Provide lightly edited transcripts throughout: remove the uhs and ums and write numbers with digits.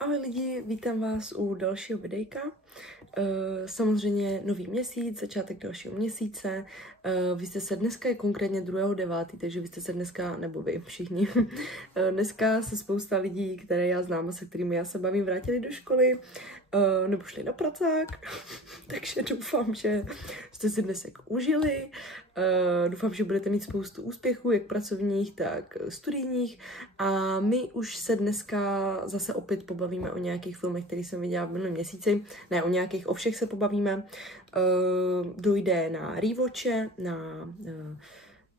Ahoj lidi, vítám vás u dalšího videjka. Samozřejmě nový měsíc, začátek dalšího měsíce. Vy jste se dneska je konkrétně 2.9., takže vy jste se dneska, nebo vy všichni, dneska se spousta lidí, které já znám a se kterými já se bavím, vrátili do školy, nebo šli na pracák, takže doufám, že jste si dnes užili. Doufám, že budete mít spoustu úspěchů, jak pracovních, tak studijních. A my už se dneska zase opět pobavíme o nějakých filmech, které jsem viděla v minulém měsíci. Ne, o všech se pobavíme. Dojde na rewatche, na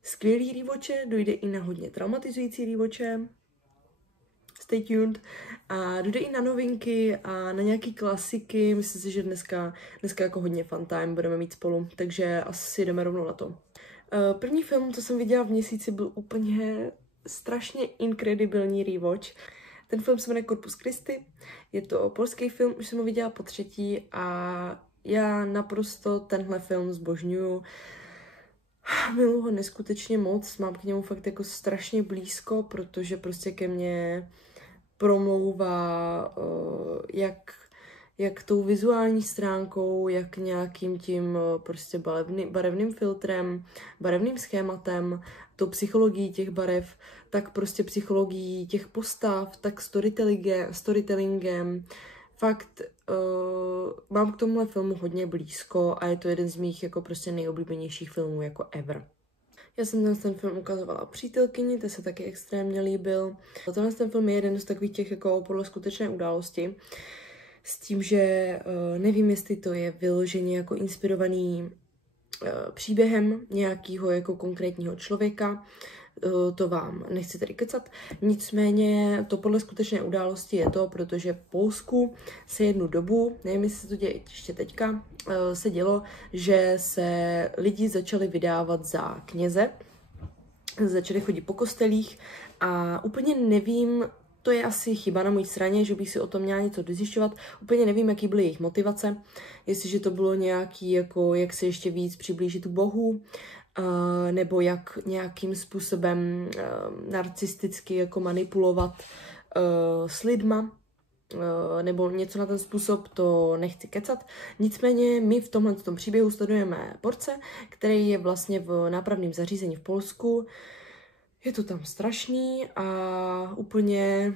skvělý rewatche, dojde i na hodně traumatizující rewatche. Stay tuned. A dojde i na novinky a na nějaký klasiky. Myslím si, že dneska jako hodně fun time budeme mít spolu, takže asi jdeme rovnou na to. První film, co jsem viděla v měsíci, byl úplně strašně inkredibilní rewatch. Ten film se jmenuje Corpus Christi, je to polský film, už jsem ho viděla po třetí a já naprosto tenhle film zbožňuju. Miluji ho neskutečně moc, mám k němu fakt jako strašně blízko, protože prostě ke mně promlouvá jak tou vizuální stránkou, jak nějakým tím prostě barevným filtrem, barevným schématem, tou psychologií těch barev, tak prostě psychologií těch postav, tak storytellingem. Fakt mám k tomuhle filmu hodně blízko a je to jeden z mých jako prostě nejoblíbenějších filmů jako ever. Já jsem ten film ukazovala přítelkyni, to se taky extrémně líbil. Ten film je jeden z takových těch jako podle skutečné události. S tím, že nevím, jestli to je vyloženě jako inspirovaný příběhem nějakého jako konkrétního člověka, to vám nechci tady kecat. Nicméně to podle skutečné události je to, protože v Polsku se jednu dobu, nevím, jestli se to děje ještě teďka, se dělo, že se lidi začali vydávat za kněze, začali chodit po kostelích a úplně nevím, to je asi chyba na mojí straně, že bych si o tom měla něco dozjišťovat. Úplně nevím, jaký byly jejich motivace, jestliže to bylo nějaký, jako jak se ještě víc přiblížit k Bohu, nebo jak nějakým způsobem narcisticky jako manipulovat s lidma, nebo něco na ten způsob, to nechci kecat. Nicméně my v tomhle příběhu sledujeme borce, který je vlastně v nápravném zařízení v Polsku. Je to tam strašný a úplně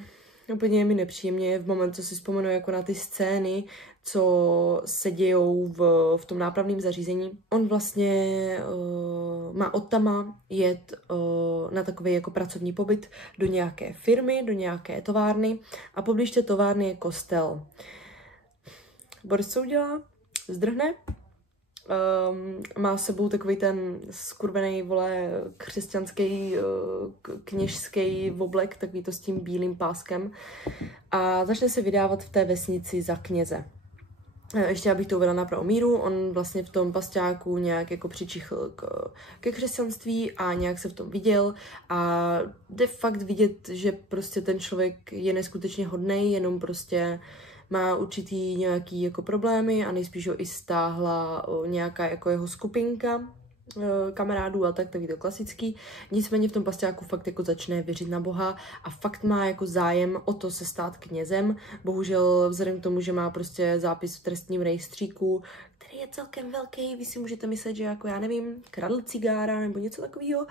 je mi nepříjemně v moment, co si vzpomenu jako na ty scény, co se dějou v tom nápravném zařízení. On vlastně má od tama jet na takový jako pracovní pobyt do nějaké firmy, do nějaké továrny a poblíž té továrny je kostel. Boris co udělá? Zdrhne. Má s sebou takový ten skurvený, křesťanský, kněžský oblek, takový to s tím bílým páskem a začne se vydávat v té vesnici za kněze. Ještě abych to uvedla na pravou míru, on vlastně v tom pasťáku nějak jako přičichl ke křesťanství a nějak se v tom viděl a jde fakt vidět, že prostě ten člověk je neskutečně hodnej, jenom prostě má určitý nějaký jako problémy a nejspíš ho i stáhla nějaká jako jeho skupinka kamarádů a takový to klasický. Nicméně v tom pasťáku fakt jako začne věřit na Boha a fakt má jako zájem o to se stát knězem. Bohužel vzhledem k tomu, že má prostě zápis v trestním rejstříku, který je celkem velký, vy si můžete myslet, že jako já nevím, kradl cigára nebo něco takového.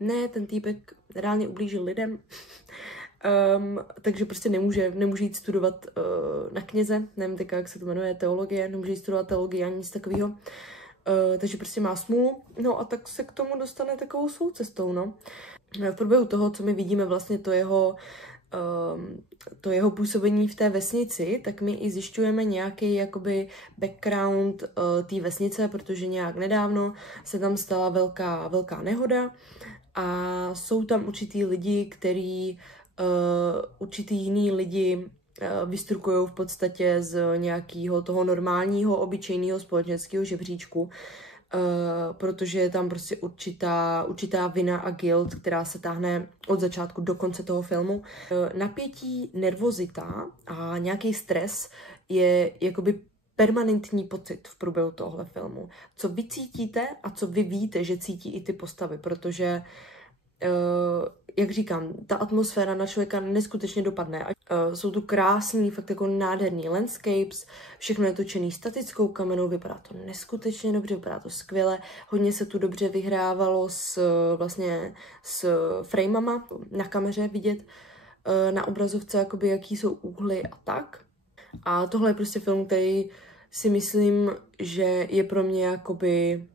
Ne, ten týpek reálně ublížil lidem. Takže prostě nemůže jít studovat na kněze, nevím teďka, jak se to jmenuje, teologie, nemůže jít studovat teologii ani nic takového. Takže prostě má smůlu, no a tak se k tomu dostane takovou svou cestou, no. V průběhu toho, co my vidíme vlastně to jeho působení v té vesnici, tak my i zjišťujeme nějaký jakoby background té vesnice, protože nějak nedávno se tam stala velká nehoda a jsou tam určitý lidi, který určitý jiný lidi vystrukují v podstatě z nějakého toho normálního, obyčejného společenského žebříčku, protože je tam prostě určitá vina a guilt, která se táhne od začátku do konce toho filmu. Napětí, nervozita a nějaký stres je jakoby permanentní pocit v průběhu tohle filmu. Co vy cítíte a co vy víte, že cítí i ty postavy, protože jak říkám, ta atmosféra na člověka neskutečně dopadne. Jsou tu krásný, fakt jako nádherný landscapes, všechno je točený statickou kamerou, vypadá to neskutečně dobře, vypadá to skvěle, hodně se tu dobře vyhrávalo s framama na kameře vidět, na obrazovce, jakoby, jaký jsou úhly a tak. A tohle je prostě film, který si myslím, že je pro mě jakoby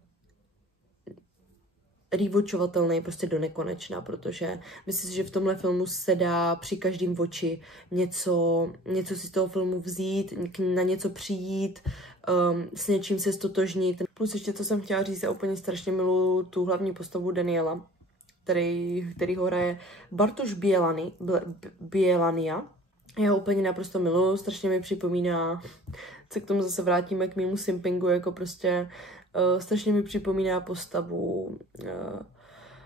rewatchovatelný prostě do nekonečna, protože myslím si, že v tomhle filmu se dá při každém oči něco si z toho filmu vzít, na něco přijít, s něčím se ztotožnit. Plus ještě, co jsem chtěla říct, já úplně strašně miluju tu hlavní postavu Daniela, který ho hraje Bartoš Bielania. Já ho úplně naprosto miluju, strašně mi připomíná, se k tomu zase vrátíme k mému simpingu, jako prostě strašně mi připomíná postavu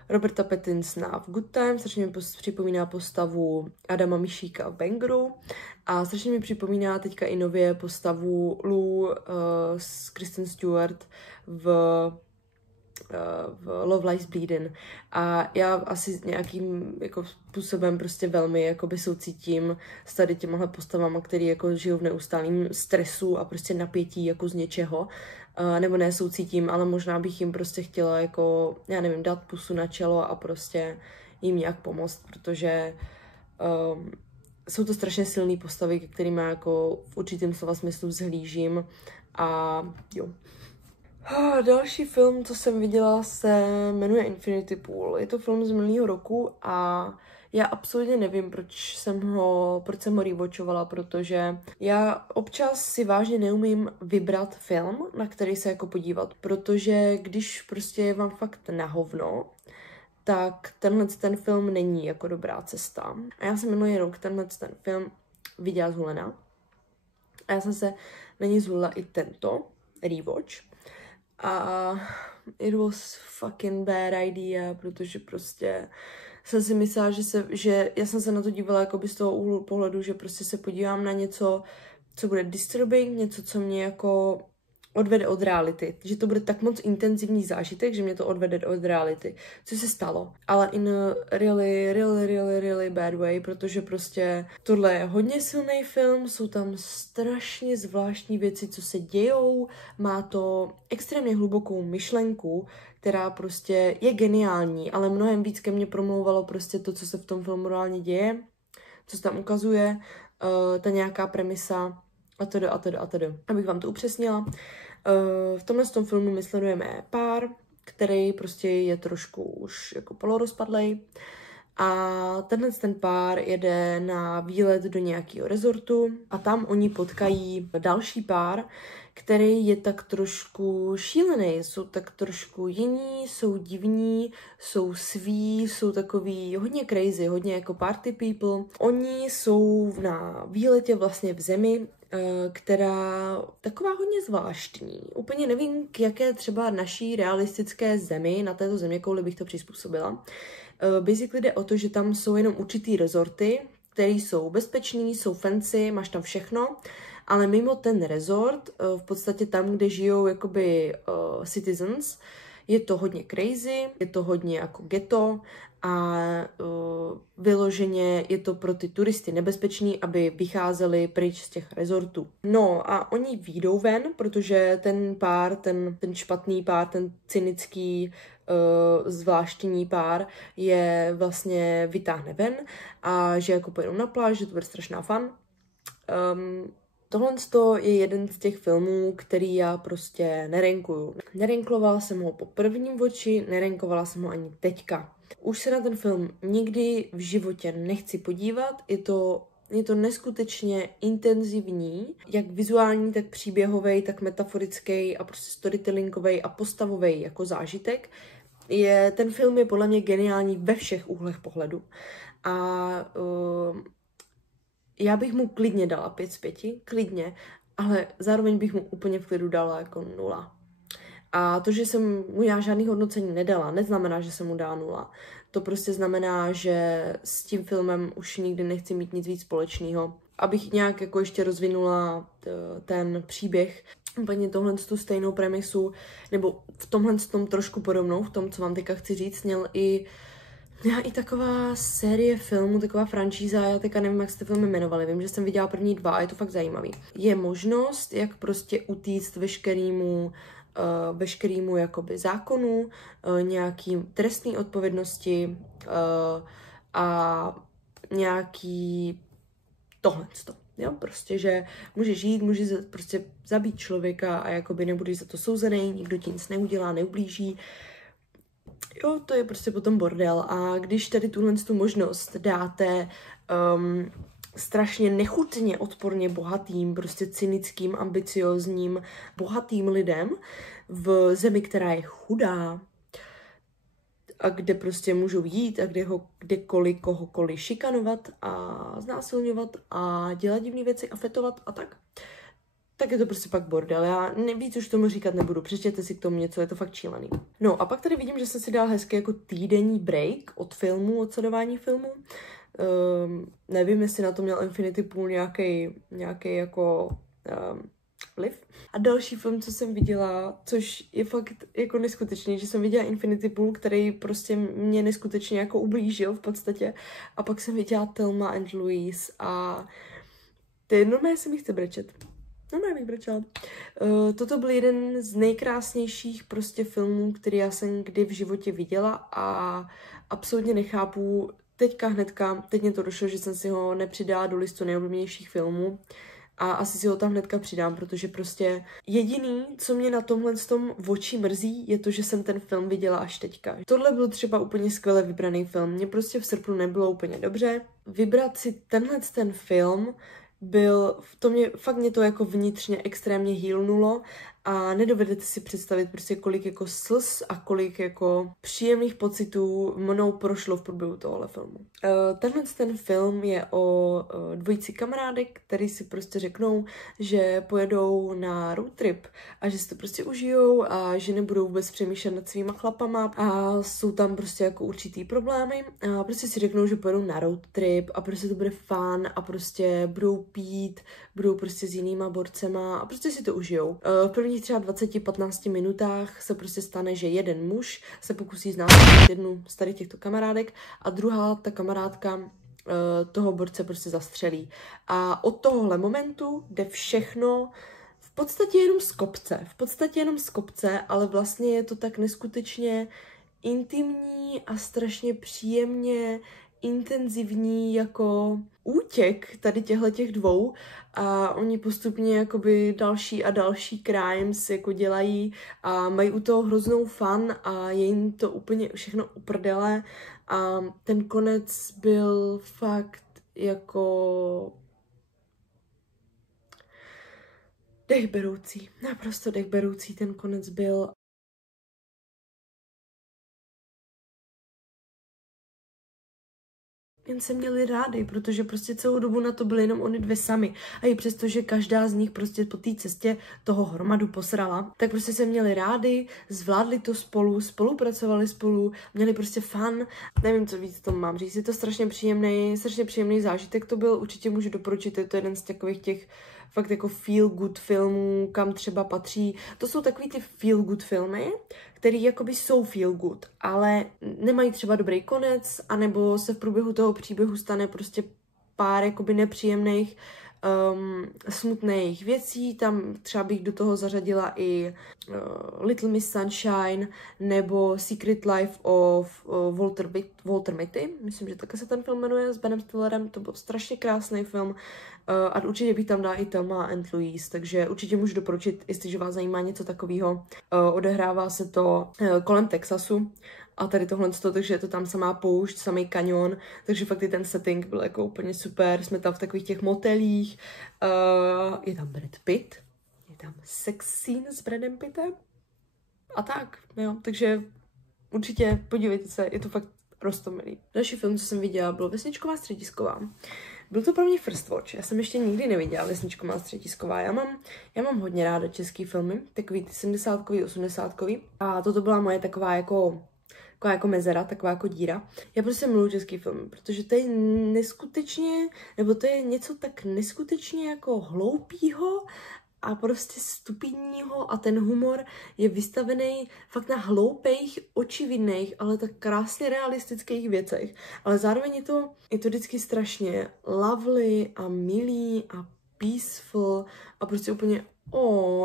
Roberta Pattinsona v Good Time, strašně mi připomíná postavu Adama Mišíka v Bangeru a strašně mi připomíná teďka i nově postavu Lou s Kristen Stewart v Love Lies Bleeding. A já asi nějakým jako způsobem prostě velmi jakoby soucítím s tady těmahle postavama, který jako žijou v neustálém stresu a prostě napětí jako z něčeho. Nebo ne soucítím, ale možná bych jim prostě chtěla jako, já nevím, dát pusu na čelo a prostě jim nějak pomoct, protože jsou to strašně silné postavy, kterými jako v určitém slova smyslu vzhlížím a jo. Další film, co jsem viděla, se jmenuje Infinity Pool. Je to film z minulého roku a já absolutně nevím, proč jsem ho rewatchovala, protože já občas si vážně neumím vybrat film, na který se jako podívat, protože když prostě je vám fakt na hovno, tak ten film není jako dobrá cesta. A já jsem minulý rok ten film viděla zhulená a já jsem se na něj zhulila i tento rewatch. A it was fucking bad idea, protože prostě jsem si myslela, že já jsem se na to dívala jakoby z toho úhlu pohledu, že prostě se podívám na něco, co bude disturbing, něco, co mě jako odvede od reality. Že to bude tak moc intenzivní zážitek, že mě to odvede od reality. Co se stalo? Ale in a really bad way, protože prostě tohle je hodně silný film, jsou tam strašně zvláštní věci, co se dějou, má to extrémně hlubokou myšlenku, která prostě je geniální, ale mnohem víc ke mně promlouvalo prostě to, co se v tom filmu reálně děje, co se tam ukazuje, ta nějaká premisa a tedy. Abych vám to upřesnila. V tomhle filmu my sledujeme pár, který prostě je trošku už jako polorozpadlej a ten pár jede na výlet do nějakého rezortu a tam oni potkají další pár, který je tak trošku šílený, jsou tak trošku jiní, jsou divní, jsou sví, jsou takový hodně crazy, hodně jako party people. Oni jsou na výletě vlastně v zemi, která taková hodně zvláštní. Úplně nevím, k jaké třeba naší realistické zemi, na této zeměkouli bych to přizpůsobila. Basically jde o to, že tam jsou jenom určitý rezorty, které jsou bezpečný, jsou fancy, máš tam všechno, ale mimo ten rezort, v podstatě tam, kde žijou jakoby citizens, je to hodně crazy, je to hodně jako ghetto a vyloženě je to pro ty turisty nebezpečný, aby vycházeli pryč z těch rezortů. No a oni výjdou ven, protože ten pár, ten špatný pár, ten cynický zvláštní pár je vlastně vytáhne ven a že jako pojedou na pláž, že to bude strašná fun. Tohle je jeden z těch filmů, který já prostě nerenkuju. Nerenkovala jsem ho po prvním oči, nerenkovala jsem ho ani teďka. Už se na ten film nikdy v životě nechci podívat, je to neskutečně intenzivní, jak vizuální, tak příběhový, tak metaforický a prostě storytellingový a postavový jako zážitek. Ten film je podle mě geniální ve všech úhlech pohledu. A já bych mu klidně dala 5 z 5, klidně, ale zároveň bych mu úplně v klidu dala jako 0. A to, že jsem mu já žádný hodnocení nedala, neznamená, že jsem mu dala 0. To prostě znamená, že s tím filmem už nikdy nechci mít nic víc společného. Abych nějak jako ještě rozvinula ten příběh, úplně tu stejnou premisu, nebo v tomhle tom trošku podobnou, v tom, co vám teďka chci říct, měl i Já i taková série filmů, taková franšíza, já teďka nevím, jak se ty filmy jmenovaly, vím, že jsem viděla první 2 a je to fakt zajímavý. Je možnost, jak prostě utíct veškerýmu jakoby zákonu, nějaký trestní odpovědnosti a nějaký tohleto. Jo, prostě, že můžeš žít, můžeš prostě zabít člověka a jakoby nebudeš za to souzený, nikdo ti nic neudělá, neublíží. Jo, to je prostě potom bordel. A když tady tu možnost dáte strašně nechutně, odporně bohatým, prostě cynickým, ambiciozním, bohatým lidem v zemi, která je chudá a kde prostě můžou jít a kdekoliv kohokoliv šikanovat a znásilňovat a dělat divné věci a fetovat a tak je to prostě pak bordel. Já víc už tomu říkat nebudu, přečtěte si k tomu něco, je to fakt šílený. No a pak tady vidím, že jsem si dala hezky jako týdenní break od filmu, od sledování filmu. Nevím, jestli na to měl Infinity Pool nějaký jako vliv. A další film, co jsem viděla, což je fakt jako neskutečný, že jsem viděla Infinity Pool, který prostě mě neskutečně jako ublížil v podstatě. A pak jsem viděla Thelma and Louise a to je normálně se mi chce brečet. Normálně bych brečela. Toto byl jeden z nejkrásnějších prostě filmů, který já jsem kdy v životě viděla a absolutně nechápu, teď mě to došlo, že jsem si ho nepřidala do listu nejoblíbenějších filmů a asi si ho tam hnedka přidám, protože prostě jediný, co mě na tomhle v oči mrzí, je to, že jsem ten film viděla až teďka. Tohle byl třeba úplně skvěle vybraný film. Mně prostě v srpnu nebylo úplně dobře. Vybrat si ten film mě to jako vnitřně extrémně healnulo a nedovedete si představit prostě kolik jako slz a kolik jako příjemných pocitů mnou prošlo v průběhu tohohle filmu. Ten film je o dvojici kamarádek, který si prostě řeknou, že pojedou na road trip a že si to prostě užijou a že nebudou vůbec přemýšlet nad svýma chlapama a jsou tam prostě jako určitý problémy a prostě si řeknou, že pojedou na road trip a prostě to bude fun a prostě budou pít, budou prostě s jinýma borcema a prostě si to užijou. V prvních třeba 20-15 minutách se prostě stane, že jeden muž se pokusí znásilnit jednu z tady těchto kamarádek a druhá ta kamarádka toho borce prostě zastřelí. A od tohohle momentu jde všechno v podstatě jenom z kopce, ale vlastně je to tak neskutečně intimní a strašně příjemně intenzivní jako útěk tady těch dvou a oni postupně jakoby další a další crimes jako dělají a mají u toho hroznou fun a je jim to úplně všechno uprdele a ten konec byl fakt jako dechberoucí, naprosto dechberoucí ten konec byl. Jen se měli rádi, protože prostě celou dobu na to byly jenom oni dvě sami. A i přesto, že každá z nich prostě po té cestě toho hromadu posrala, tak prostě se měli rádi, zvládli to spolu, spolupracovali spolu, měli prostě fun. Nevím, co víc tomu mám říct. Je to strašně příjemný zážitek to byl. Určitě můžu doporučit, je to jeden z takových těch fakt jako feel good filmů, kam třeba patří. To jsou takový ty feel good filmy, který jakoby jsou feel good, ale nemají třeba dobrý konec, anebo se v průběhu toho příběhu stane prostě pár jakoby nepříjemných, smutných věcí. Tam třeba bych do toho zařadila i Little Miss Sunshine nebo Secret Life of Walter Mitty. Myslím, že také se ten film jmenuje, s Benem Stillerem. To byl strašně krásný film. A určitě bych tam dala i Thelma and Louise, takže určitě můžu doporučit, jestliže vás zajímá něco takového. Odehrává se to kolem Texasu a tady tohle, takže je to tam samá poušť, samý kanion, takže fakt i ten setting byl jako úplně super. Jsme tam v takových těch motelích, je tam Brad Pitt, je tam sex scene s Bradem Pittem a tak, jo, takže určitě podívejte se, je to fakt roztomilý. Další film, co jsem viděla, bylo Vesničková středisková. Byl to pro mě first watch. Já jsem ještě nikdy neviděla Vesničková středisková. Já mám hodně ráda český filmy, takový ty 70-kový, 80-kový. A toto byla moje taková jako mezera, taková jako díra. Já prostě miluji český film, protože to je neskutečně, nebo to je něco tak neskutečně jako hloupýho a prostě stupidního a ten humor je vystavený fakt na hloupých, očividných, ale tak krásně realistických věcech. Ale zároveň je to vždycky strašně lovely a milý a peaceful a prostě úplně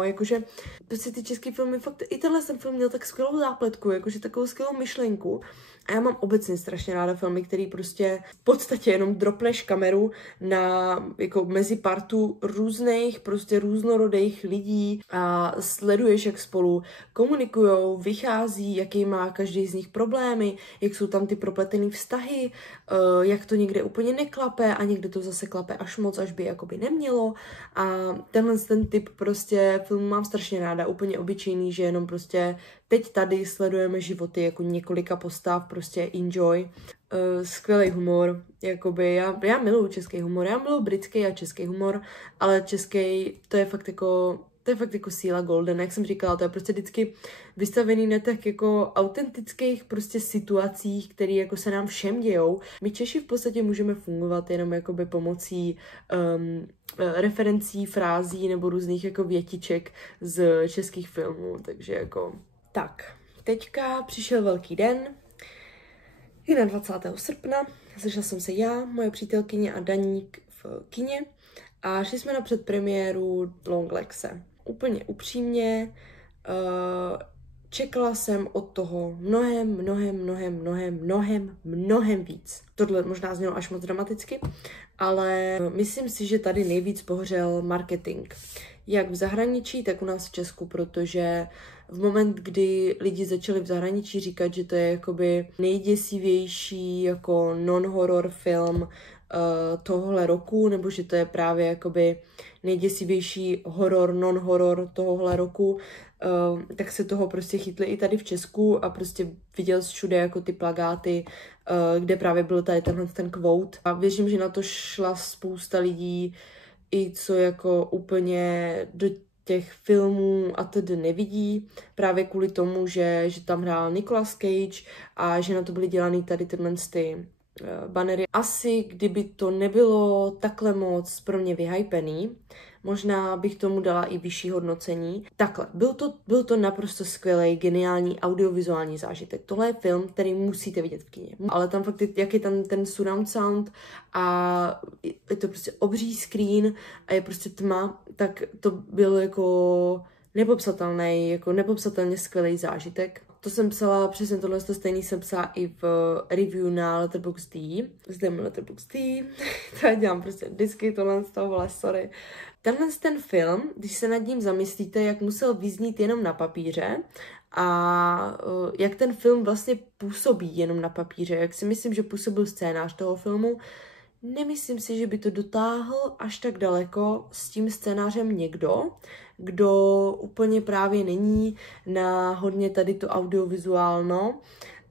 jakože prostě ty český filmy, fakt i tenhle ten film měl tak skvělou zápletku, jakože takovou skvělou myšlenku. A já mám obecně strašně ráda filmy, který prostě v podstatě jenom dropneš kameru na jako mezi partu různých, prostě různorodých lidí a sleduješ, jak spolu komunikujou, vychází, jaký má každý z nich problémy, jak jsou tam ty propletený vztahy, jak to někde úplně neklape a někde to zase klape až moc, až by jakoby nemělo. A ten typ prostě filmu mám strašně ráda, úplně obyčejný, že jenom prostě teď tady sledujeme životy jako několika postav, prostě enjoy. Skvělý humor, jakoby já miluju český humor, já miluju britský a český humor, ale český, to je fakt jako síla golden, jak jsem říkala, to je prostě vždycky vystavený na tak jako autentických prostě situacích, které jako se nám všem dějou. My Češi v podstatě můžeme fungovat jenom jakoby pomocí referencí, frází nebo různých jako větiček z českých filmů, takže jako tak. Teďka přišel velký den, 21. srpna, sešla jsem se já, moje přítelkyně a Daník v kině a šli jsme na předpremiéru Longlexe. Úplně upřímně, čekala jsem od toho mnohem víc. Tohle možná znělo až moc dramaticky, ale myslím si, že tady nejvíc pohořel marketing. Jak v zahraničí, tak u nás v Česku, protože v moment, kdy lidi začali v zahraničí říkat, že to je jakoby nejděsivější jako non-horror film tohohle roku, nebo že to je právě jakoby nejděsivější horor, non-horror tohohle roku, tak se toho prostě chytli i tady v Česku a prostě viděl jsi všude jako ty plakáty, kde právě byl tady ten quote. A věřím, že na to šla spousta lidí, i co jako úplně do těch filmů a tedy nevidí, právě kvůli tomu, že tam hrál Nicolas Cage a že na to byly dělaný tady tyhle banery. Asi kdyby to nebylo takhle moc pro mě vyhypený, možná bych tomu dala i vyšší hodnocení. Takhle, byl to naprosto skvělý, geniální audiovizuální zážitek. Tohle je film, který musíte vidět v kině. Ale tam fakt, jak je tam ten surround sound a je to prostě obří screen a je prostě tma, tak to byl jako nepopsatelně skvělý zážitek. To jsem psala, přesně tohle stejný jsem psala i v review na Letterboxd. Zde mi Letterboxd, to já dělám prostě vždycky tohle z toho, sorry. Ten film, když se nad ním zamyslíte, jak musel vyznít jenom na papíře a jak ten film vlastně působí jenom na papíře, jak si myslím, že působil scénář toho filmu, nemyslím si, že by to dotáhl až tak daleko s tím scénářem někdo, kdo úplně právě není na hodně tady to audiovizuálno,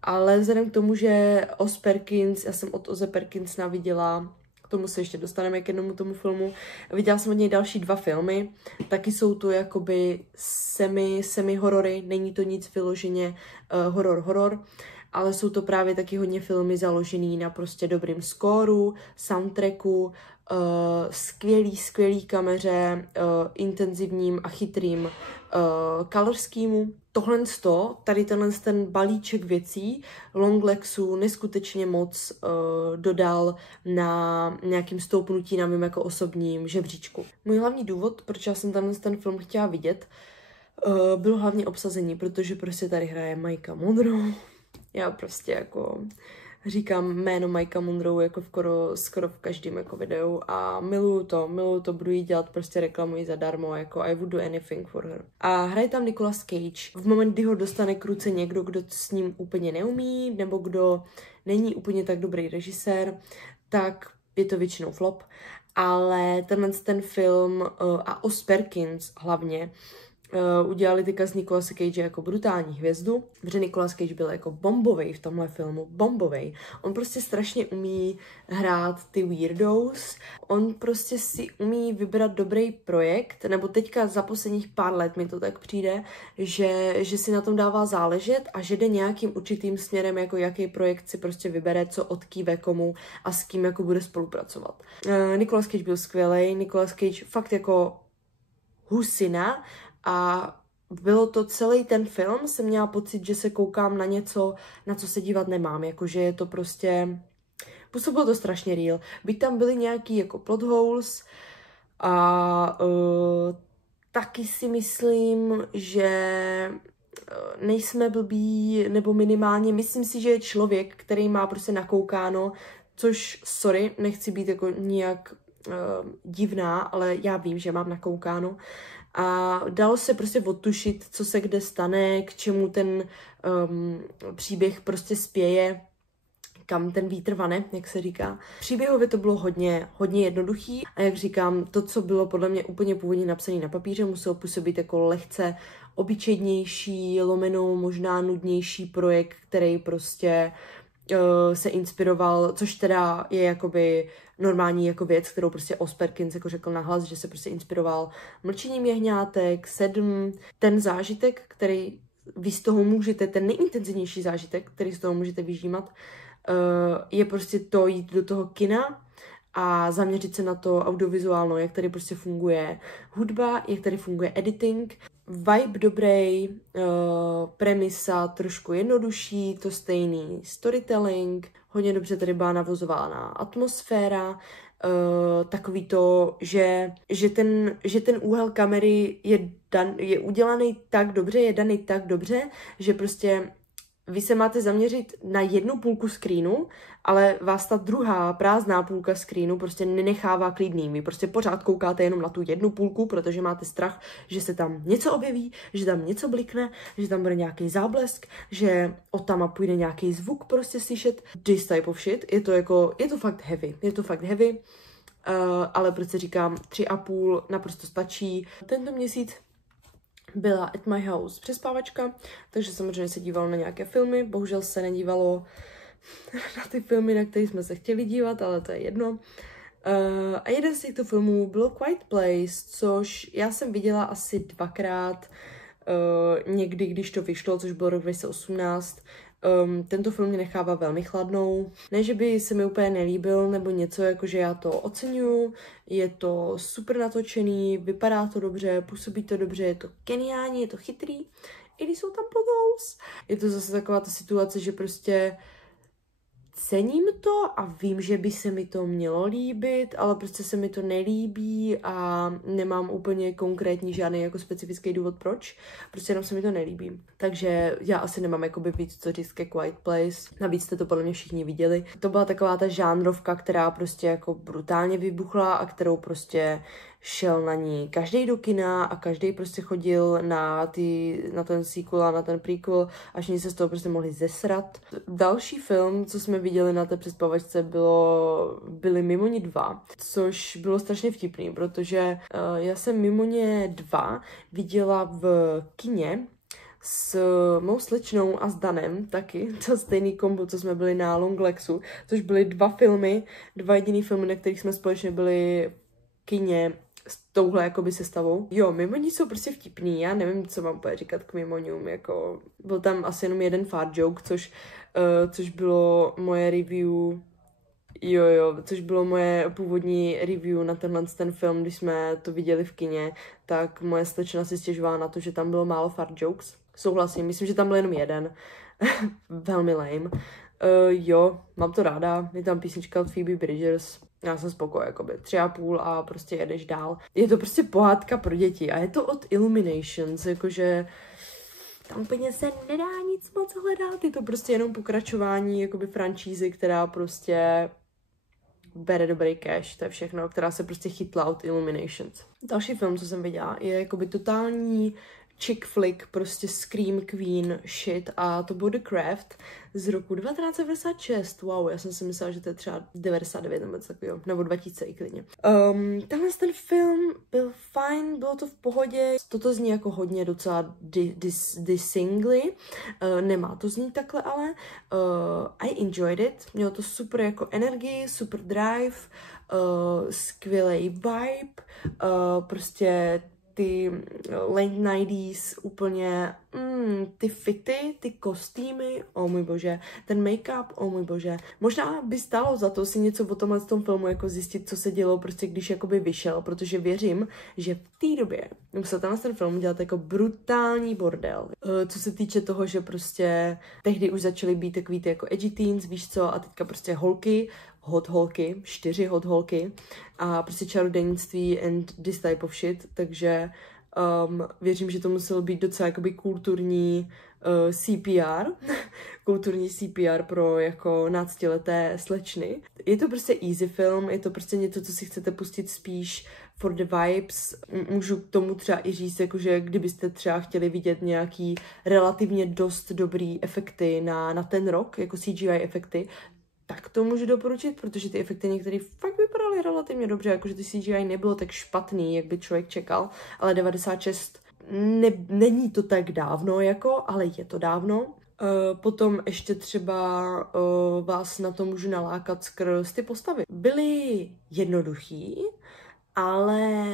ale vzhledem k tomu, že Oz Perkins, já jsem od Oze Perkinsona viděla, k tomu se ještě dostaneme k jednomu tomu filmu, viděla jsem od něj další 2 filmy, taky jsou to jakoby semi-horory, není to nic vyloženě horor, ale jsou to právě taky hodně filmy založený na prostě dobrým skóru, soundtracku, skvělý kameře, intenzivním a chytrým color schemu. Tady ten balíček věcí Longlexu neskutečně moc dodal na nějakým stoupnutí na mým jako osobním žebříčku. Můj hlavní důvod, proč já jsem ten film chtěla vidět, bylo hlavně obsazení, protože prostě tady hraje Maika Monroe. Já prostě jako říkám jméno Maika Monroe jako skoro v každém jako videu a miluju to, budu jí dělat prostě reklamu i zadarmo, jako I would do anything for her. A hraje tam Nicolas Cage. V moment, kdy ho dostane k ruce někdo, kdo s ním úplně neumí, nebo kdo není úplně tak dobrý režisér, tak je to většinou flop. Ale ten film a Oz Perkins hlavně udělali teďka z Nicolase Cage jako brutální hvězdu, protože Nicolas Cage byl jako bombovej v tomhle filmu, bombovej. On prostě strašně umí hrát ty weirdos, on prostě si umí vybrat dobrý projekt, nebo teďka za posledních pár let mi to tak přijde, že si na tom dává záležet a že jde nějakým určitým směrem, jako jaký projekt si prostě vybere, co odkýve komu a s kým jako bude spolupracovat. Nicolas Cage byl skvělej, Nicolas Cage fakt jako husina a bylo to celý ten film, jsem měla pocit, že se koukám na něco, na co se dívat nemám, jakože je to prostě, působilo to strašně real. Byť tam byly nějaký jako plot holes a taky si myslím, že nejsme blbí, nebo minimálně myslím si, že je člověk, který má prostě nakoukáno, což, sorry, nechci být jako nijak divná, ale já vím, že mám nakoukáno. A dalo se prostě odtušit, co se kde stane, k čemu ten příběh prostě spěje, kam ten vítr vane, jak se říká. Příběhově to bylo hodně jednoduchý a jak říkám, to, co bylo podle mě úplně původně napsané na papíře, muselo působit jako lehce obyčejnější, lomenou, možná nudnější projekt, který prostě se inspiroval, což teda je jakoby normální jako věc, kterou prostě Os Perkins jako řekl nahlas, že se prostě inspiroval Mlčením jehňátek, 7, ten zážitek, který vy z toho můžete, ten nejintenzivnější zážitek, který z toho můžete vyžímat, je prostě to jít do toho kina a zaměřit se na to audiovizuálno, jak tady prostě funguje hudba, jak tady funguje editing, vibe dobrý, premisa trošku jednodušší, to stejný storytelling, hodně dobře tady byla navozována atmosféra, takový to, že ten úhel kamery je udělaný tak dobře, je daný tak dobře, že prostě vy se máte zaměřit na jednu půlku screenu, ale vás ta druhá prázdná půlka screenu prostě nenechává klidným. Vy prostě pořád koukáte jenom na tu jednu půlku, protože máte strach, že se tam něco objeví, že tam něco blikne, že tam bude nějaký záblesk, že od tam půjde nějaký zvuk prostě slyšet. This type of shit. Je to fakt heavy. Je to fakt heavy, ale prostě říkám, 3,5 naprosto stačí. Tento měsíc byla at my house přespávačka, takže samozřejmě se dívalo na nějaké filmy, bohužel se nedívalo na ty filmy, na které jsme se chtěli dívat, ale to je jedno. A jeden z těchto filmů byl Quiet Place, což já jsem viděla asi 2krát, někdy, když to vyšlo, což bylo rok 2018. Tento film mě nechává velmi chladnou. Ne, že by se mi úplně nelíbil nebo něco, jakože já to oceňuju, je to super natočený, vypadá to dobře, působí to dobře, je to geniální, je to chytrý, i když jsou tam plot holes. Je to zase taková ta situace, že prostě cením to a vím, že by se mi to mělo líbit, ale prostě se mi to nelíbí a nemám úplně konkrétní žádný jako specifický důvod proč, prostě jenom se mi to nelíbí. Takže já asi nemám jakoby víc co říct ke Quiet Place, navíc jste to podle mě všichni viděli. To byla taková ta žánrovka, která prostě jako brutálně vybuchla a kterou prostě šel na ní každý do kina a každý prostě chodil na ten sequel a na ten prequel a všichni se z toho prostě mohli zesrat. Další film, co jsme viděli na té přespavačce, byly Mimoni 2, což bylo strašně vtipný, protože já jsem Mimoně 2 viděla v kině s mou slečnou a s Danem taky, to stejný kombo, co jsme byli na Long Lexu, což byly 2 jediný filmy, na kterých jsme společně byli v kině s touhle jakoby sestavou. Jo, Mimoni jsou prostě vtipný, já nevím, co mám úplně říkat k Mimonium, jako byl tam asi jenom jeden fart joke, což bylo moje review, což bylo moje původní review na ten film, když jsme to viděli v kině, tak moje slečna si stěžovala na to, že tam bylo málo fart jokes. Souhlasím, myslím, že tam byl jenom jeden. Velmi lame. Jo, mám to ráda, je tam písnička od Phoebe Bridgers. Já jsem spokojená, jakoby 3,5 a prostě jedeš dál. Je to prostě pohádka pro děti a je to od Illuminations, jakože tam úplně se nedá nic moc hledat, je to prostě jenom pokračování jakoby franšízy, která prostě bere dobrý cash, to je všechno, která se prostě chytla od Illuminations. Další film, co jsem viděla, je jakoby totální chick flick, prostě Scream Queen shit a to byl The Craft z roku 1996. Wow, já jsem si myslela, že to je třeba 99 nebo něco takového, nebo 2000 i klidně. Tenhle ten film byl fajn, bylo to v pohodě, toto zní jako hodně docela singly, nemá to znít takhle, ale I enjoyed it, mělo to super jako energii, super drive, skvělej vibe, prostě ty late 90s úplně, ty fity, ty kostýmy, oh můj bože, ten make-up, oh můj bože. Možná by stálo za to si něco o tomhle tom filmu jako zjistit, co se dělo prostě, když jakoby vyšel, protože věřím, že v té době musel ten film dělat jako brutální bordel. Co se týče toho, že prostě tehdy už začaly být takový ty jako edgy teens, víš co, a teďka prostě holky, hot holky, 4 hot holky a prostě čarodějnictví and this type of shit, takže věřím, že to muselo být docela jakoby kulturní CPR, kulturní CPR pro jako náctileté slečny. Je to prostě easy film, je to prostě něco, co si chcete pustit spíš for the vibes. Můžu k tomu třeba i říct, jakože kdybyste třeba chtěli vidět nějaký relativně dost dobrý efekty na ten rok, jako CGI efekty, tak to můžu doporučit, protože ty efekty některé fakt vypadaly relativně dobře, jakože ty CGI nebylo tak špatný, jak by člověk čekal, ale 96 není to tak dávno, jako, ale je to dávno. Potom ještě třeba vás na to můžu nalákat skrz ty postavy. Byly jednoduchý, ale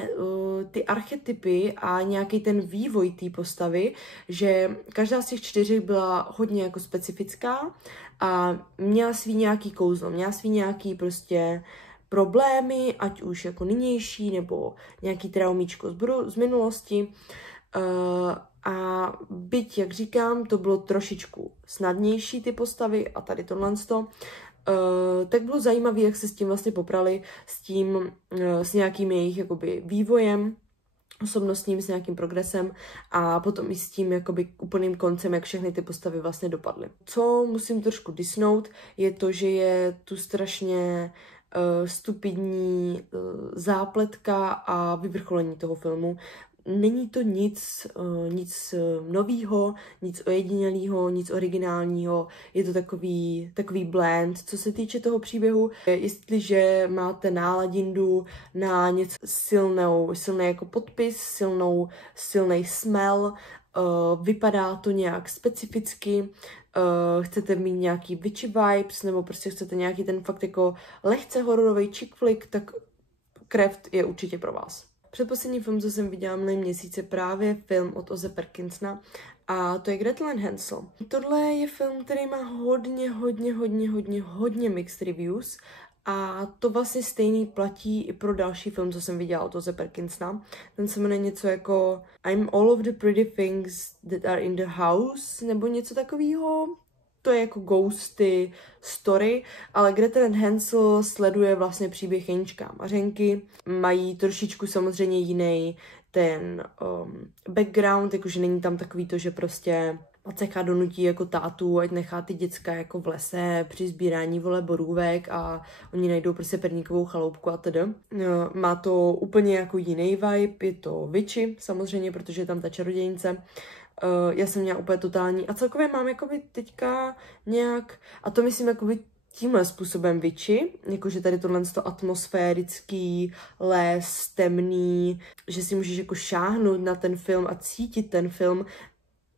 ty archetypy a nějaký ten vývoj té postavy, že každá z těch 4 byla hodně jako specifická a měla svý nějaký kouzlo, měla svý nějaký prostě problémy, ať už jako nynější nebo nějaký traumíčko z minulosti. A byť, jak říkám, to bylo trošičku snadnější ty postavy a tady tohle tak bylo zajímavé, jak se s tím vlastně poprali, s nějakým jejich jakoby vývojem osobnostním, s nějakým progresem a potom i s tím jakoby úplným koncem, jak všechny ty postavy vlastně dopadly. Co musím trošku disnout, je to, že je tu strašně stupidní zápletka a vyvrcholení toho filmu. Není to nic novýho, nic ojedinělého, nic originálního, je to takový blend. Co se týče toho příběhu, jestliže máte náladindu na něco silný jako podpis, silný smell, vypadá to nějak specificky, chcete mít nějaký witchy vibes, nebo prostě chcete nějaký ten fakt jako lehce hororový chick flick, tak Craft je určitě pro vás. Předposlední film, co jsem viděla minulý měsíc, je právě film od Ose Perkinsona a to je Gretel and Hansel. Tohle je film, který má hodně mixed reviews a to vlastně stejný platí i pro další film, co jsem viděla od Ose Perkinsona. Ten se jmenuje něco jako I'm all of the pretty things that are in the house nebo něco takového. To je jako ghosty story, ale Gretel and Hansel sleduje vlastně příběh Jeníčka a Mařenky. Mají trošičku samozřejmě jiný ten background, jakože není tam takový to, že prostě Maceka donutí jako tátu, ať nechá ty děcka jako v lese při sbírání borůvek a oni najdou prostě perníkovou chaloupku a tedy. Má to úplně jako jiný vibe, je to witchy samozřejmě, protože je tam ta čarodějnice. Já jsem měla úplně totální a celkově mám jakoby teďka nějak, a to myslím jakoby tímhle způsobem witchy, jakože tady tohle atmosférický, les, temný, že si můžeš jako šáhnout na ten film a cítit ten film,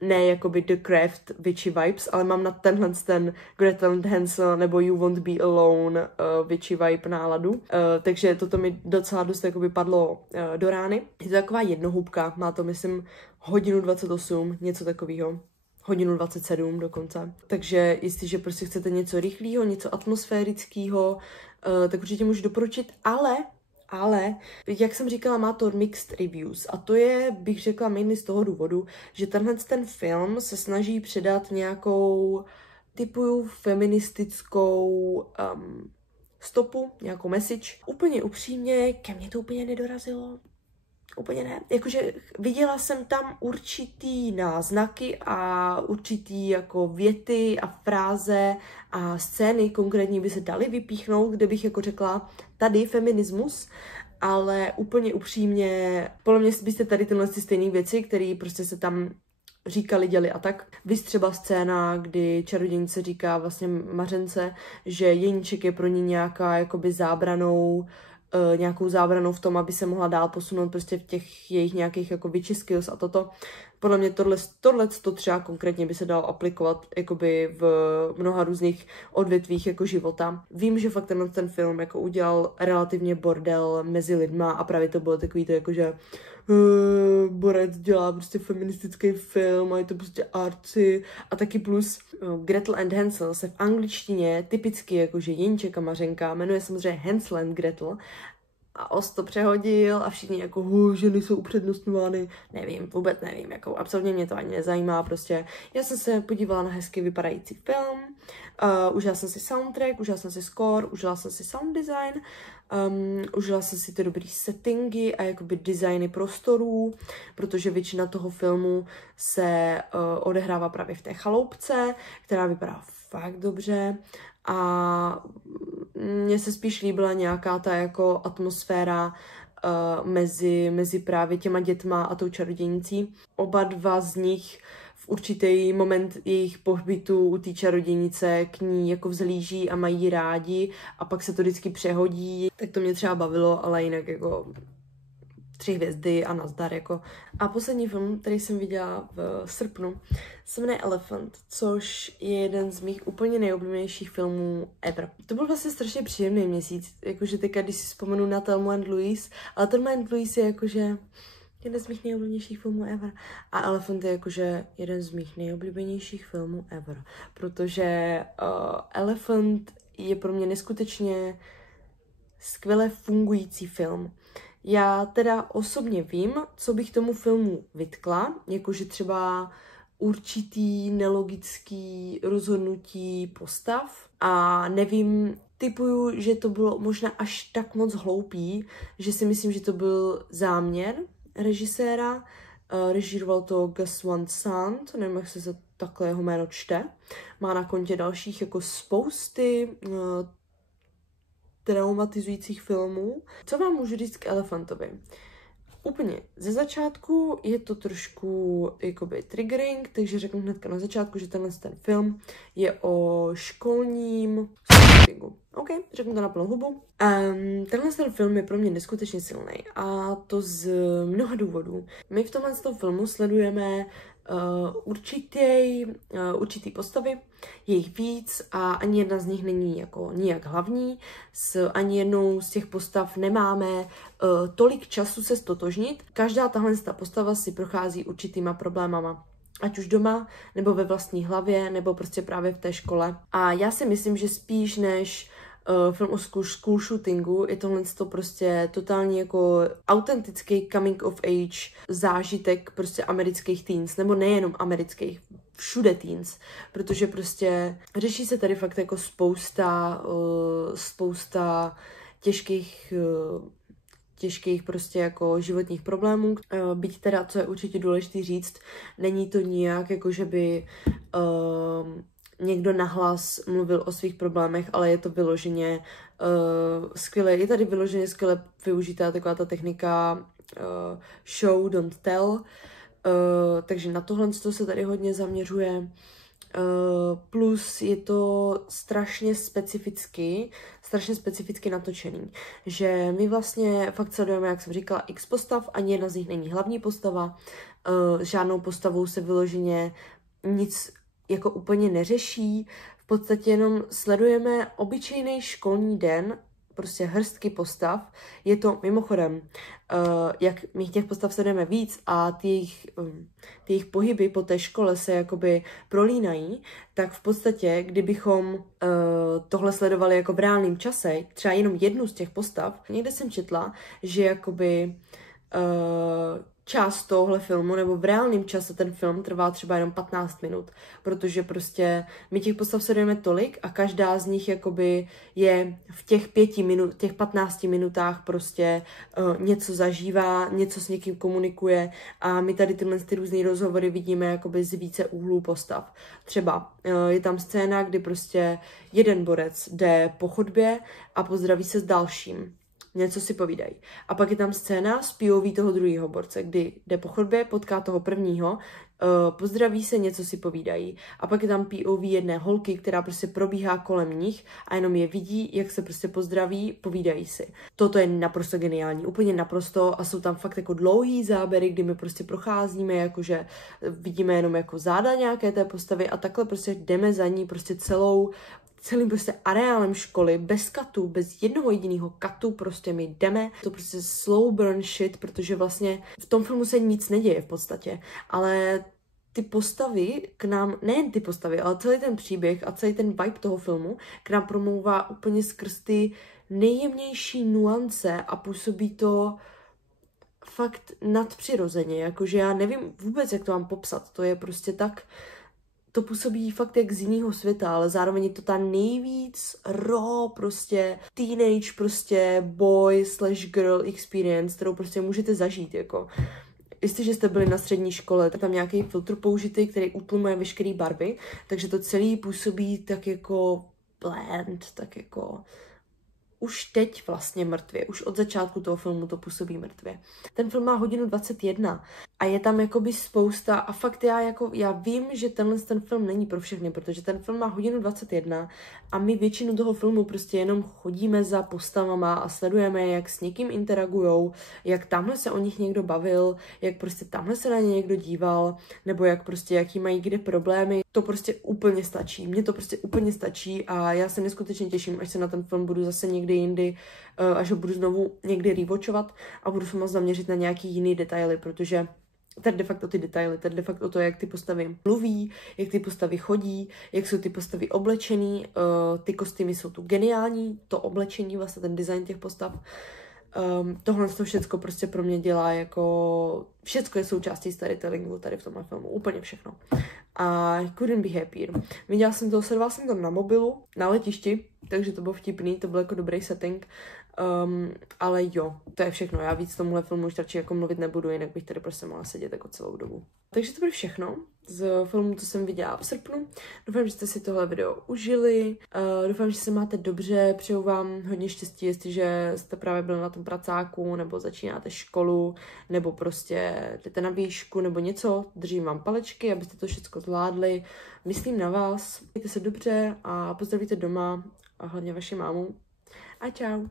ne jakoby The Craft witchy vibes, ale mám na ten Gretel and Hansel nebo You Won't Be Alone witchy vibe náladu. Takže toto mi docela dost jakoby padlo do rány. Je to taková jednohubka, má to myslím 1:28, něco takového. 1:27 dokonce. Takže jestliže prostě chcete něco rychlého, něco atmosférického, tak určitě můžu doporučit, ale, jak jsem říkala, má to mixed reviews a to je, bych řekla, mainly z toho důvodu, že ten film se snaží předat nějakou typu feministickou stopu, nějakou message. Úplně upřímně, ke mně to úplně nedorazilo. Úplně ne. Jakože viděla jsem tam určitý náznaky a určitý jako věty a fráze a scény konkrétní by se daly vypíchnout, kde bych jako řekla tady feminismus, ale úplně upřímně, podle mě byste tady tyhle stejné věci, které prostě se tam říkali, děli a tak. Vys třeba scéna, kdy čarodějnice říká vlastně Mařence, že Jeníček je pro ní nějaká jakoby nějakou zábranou v tom, aby se mohla dál posunout prostě v těch jejich nějakých jako witchy skills a toto. Podle mě tohle třeba konkrétně by se dalo aplikovat jakoby v mnoha různých odvětvích jako života. Vím, že fakt ten film jako udělal relativně bordel mezi lidma a právě to bylo takový to jako, že borec dělá prostě feministický film a je to prostě artsy a taky plus Gretel and Hansel se v angličtině typicky jakože Jeníček a Mařenka jmenuje samozřejmě Hansel and Gretel a Os to přehodil a všichni jako ženy jsou upřednostňovány, nevím, vůbec nevím, jako absolutně mě to ani nezajímá, prostě já jsem se podívala na hezky vypadající film, užila jsem si soundtrack, užila jsem si score, užila jsem si sound design, užila jsem si ty dobrý settingy a jakoby designy prostorů, protože většina toho filmu se odehrává právě v té chaloupce, která vypadá fakt dobře a mně se spíš líbila nějaká ta jako atmosféra mezi právě těma dětma a tou čarodějnicí. Oba dva z nich v určitý moment jejich pobytu u té čarodějnice k ní jako vzhlíží a mají rádi a pak se to vždycky přehodí. Tak to mě třeba bavilo, ale jinak jako 3 hvězdy a nazdar jako. A poslední film, který jsem viděla v srpnu, se jmenuje Elephant, což je jeden z mých úplně nejoblíbenějších filmů ever. To byl vlastně strašně příjemný měsíc, jakože teďka, když si vzpomenu na Thelmu and Louise, ale Thelma and Louise je jakože jeden z mých nejoblíbenějších filmů ever. A Elephant je jakože jeden z mých nejoblíbenějších filmů ever, protože Elephant je pro mě neskutečně skvěle fungující film. Já teda osobně vím, co bych tomu filmu vytkla, jakože třeba určitý nelogický rozhodnutí postav a nevím, tipuju, že to bylo možná až tak moc hloupý, že si myslím, že to byl záměr režiséra. Režíroval to Gus Van Sant, nevím, jak se takhle jeho jméno čte. Má na kontě dalších jako spousty traumatizujících filmů. Co vám můžu říct k Elefantovi? Úplně ze začátku je to trošku jakoby triggering, takže řeknu hnedka na začátku, že ten film je o školním shootingu. OK, řeknu to na plnou hubu. Tenhle film je pro mě neskutečně silný a to z mnoha důvodů. My v tomhle filmu sledujeme určitý postavy, je jich víc a ani jedna z nich není jako nijak hlavní. Ani jednou z těch postav nemáme tolik času se stotožnit. Každá tahle postava si prochází určitýma problémama. Ať už doma, nebo ve vlastní hlavě, nebo prostě právě v té škole. A já si myslím, že spíš než film o school shootingu je tohle prostě totálně jako autentický coming of age zážitek prostě amerických teens, nebo nejenom amerických, všude teens, protože prostě řeší se tady fakt jako spousta těžkých prostě jako životních problémů. Byť teda, co je určitě důležité říct, není to nijak jako, že by někdo nahlas mluvil o svých problémech, ale je to vyloženě skvěle, je tady vyloženě skvěle využitá taková ta technika show, don't tell, takže na tohle se tady hodně zaměřuje. Plus je to strašně specificky natočený, že my vlastně fakt sledujeme, jak jsem říkala, x postav, ani jedna z nich není hlavní postava, žádnou postavou se vyloženě nic jako úplně neřeší, v podstatě jenom sledujeme obyčejný školní den, prostě hrstky postav. Je to mimochodem, jak my těch postav sledujeme víc a ty jejich pohyby po té škole se jakoby prolínají, tak v podstatě, kdybychom tohle sledovali jako v reálném čase, třeba jenom jednu z těch postav, někde jsem četla, že jakoby část tohle filmu, nebo v reálném čase ten film trvá třeba jenom 15 minut, protože prostě my těch postav sledujeme tolik a každá z nich jakoby je v těch 15 minutách prostě něco zažívá, něco s někým komunikuje a my tady tyhle různý rozhovory vidíme jakoby z více úhlů postav. Třeba je tam scéna, kdy prostě jeden borec jde po chodbě a pozdraví se s dalším. něco si povídají. A pak je tam scéna z POV toho druhého borce, kdy jde po chodbě, potká toho prvního, pozdraví se, něco si povídají. A pak je tam POV jedné holky, která prostě probíhá kolem nich a jenom je vidí, jak se prostě pozdraví, povídají si. Toto je naprosto geniální, úplně naprosto, a jsou tam fakt jako dlouhý záběry, kdy my prostě procházíme, jakože vidíme jenom jako záda nějaké té postavy a takhle prostě jdeme za ní prostě celým prostě areálem školy, bez katu, bez jednoho jediného katu, prostě my jdeme, to prostě slow burn shit, protože vlastně v tom filmu se nic neděje v podstatě, ale ty postavy k nám, nejen ty postavy, ale celý ten příběh a celý ten vibe toho filmu k nám promlouvá úplně skrz ty nejjemnější nuance a působí to fakt nadpřirozeně, jakože já nevím vůbec, jak to mám popsat, to je prostě tak, to působí fakt jak z jiného světa, ale zároveň je to ta nejvíc raw prostě teenage prostě boy slash girl experience, kterou prostě můžete zažít, jako. Jestliže jste byli na střední škole, tak tam nějaký filtr použitý, který utlumuje veškeré barvy, takže to celé působí tak jako bland, tak jako už teď vlastně mrtvě, už od začátku toho filmu to působí mrtvě. Ten film má 1:21 a je tam jakoby spousta a fakt já vím, že ten film není pro všechny, protože ten film má 1:21 a my většinu toho filmu prostě jenom chodíme za postavama a sledujeme, jak s někým interagujou, jak tamhle se o nich někdo bavil, jak prostě tamhle se na ně někdo díval, nebo jak prostě jaký mají kde problémy. To prostě úplně stačí. Mně to prostě úplně stačí a já se neskutečně těším, až se na ten film budu zase někdy jindy, až ho budu znovu někdy rewatchovat a budu se moc zaměřit na nějaký jiný detaily, protože tady de facto o ty detaily, tady de facto o to, jak ty postavy mluví, jak ty postavy chodí, jak jsou ty postavy oblečený, ty kostýmy jsou tu geniální, to oblečení, vlastně ten design těch postav. Tohle to všecko prostě pro mě dělá jako... Všecko je součástí storytellingu tady v tomhle filmu, úplně všechno. A couldn't be happier. Sledovala jsem to na mobilu, na letišti, takže to bylo vtipný, to byl jako dobrý setting. Ale jo, to je všechno. Já víc tomuhle filmu už radši jako mluvit nebudu, jinak bych tady prostě mohla sedět jako celou dobu. Takže to bylo všechno z filmu, co jsem viděla v srpnu. Doufám, že jste si tohle video užili. Doufám, že se máte dobře. Přeju vám hodně štěstí, jestliže jste právě byli na tom pracáku, nebo začínáte školu, nebo prostě jdete na výšku, nebo něco. Držím vám palečky, abyste to všechno zvládli. Myslím na vás. Mějte se dobře a pozdravíte doma a hlavně vaši mámu. A čau.